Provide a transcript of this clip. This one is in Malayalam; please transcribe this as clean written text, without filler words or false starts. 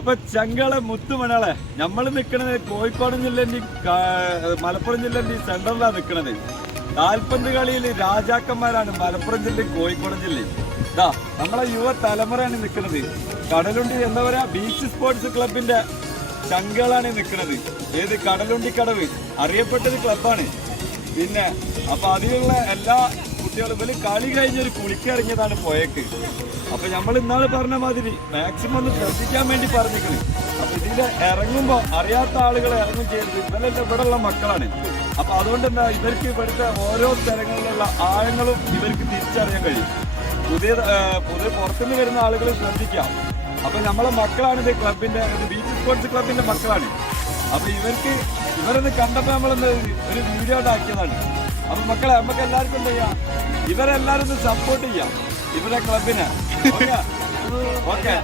അപ്പൊ ചങ്കളെ മുത്തുമണാളെ നമ്മള് നിക്കണത് കോഴിക്കോട് ജില്ലേന്റെ മലപ്പുറം ജില്ലേന്റെ സെന്ററിലാണ് നിക്കണത്. കാൽപന്ത് കളിയിൽ രാജാക്കന്മാരാണ് മലപ്പുറം ജില്ലയും കോഴിക്കോട് ജില്ലയും. ഇതാ നമ്മളെ യുവ തലമുറയാണ് നിൽക്കുന്നത്. കടലുണ്ടി എന്താ പറയാ ബീച്ച് സ്പോർട്സ് ക്ലബിന്റെ ചങ്കളാണ് നിൽക്കുന്നത്. ഏത് കടലുണ്ടിക്കടവ് അറിയപ്പെട്ടൊരു ക്ലബാണ്. പിന്നെ അപ്പൊ അതിലുള്ള എല്ലാ കുട്ടികളും ഇവര് കളി കഴിഞ്ഞൊരു കുളിക്കിറങ്ങിയതാണ് പോയേക്ക്. അപ്പൊ നമ്മൾ ഇന്നാള് പറഞ്ഞ മാതിരി മാക്സിമം ഒന്ന് ശ്രദ്ധിക്കാൻ വേണ്ടി പറഞ്ഞിരിക്കുന്നത്. അപ്പൊ ഇതിൽ ഇറങ്ങുമ്പോ അറിയാത്ത ആളുകൾ ഇറങ്ങും ചെയ്യരുത്. ഇവരെല്ലാം ഇവിടെയുള്ള മക്കളാണ്. അപ്പൊ അതുകൊണ്ട് എന്താ ഇവർക്ക് ഇവിടുത്തെ ഓരോ സ്ഥലങ്ങളിലുള്ള ആഴങ്ങളും ഇവർക്ക് തിരിച്ചറിയാൻ കഴിയും. പുതിയ പുറത്തുനിന്ന് വരുന്ന ആളുകൾ ശ്രദ്ധിക്കാം. അപ്പൊ നമ്മളെ മക്കളാണ് ഇത് ക്ലബിന്റെ ബീച്ച് സ്പോർട്സ് ക്ലബിന്റെ മക്കളാണ്. അപ്പൊ ഇവരൊന്ന് കണ്ടപ്പോ നമ്മളെന്താ ഒരു വീഡിയോ ആക്കിയതാണ്. അപ്പൊ മക്കളെ നമുക്ക് എല്ലാവർക്കും എന്താ ചെയ്യാം, ഇവരെല്ലാരും ഒന്ന് സപ്പോർട്ട് ചെയ്യാം ഇവരെ ക്ലബിനെ. ഓക്കെ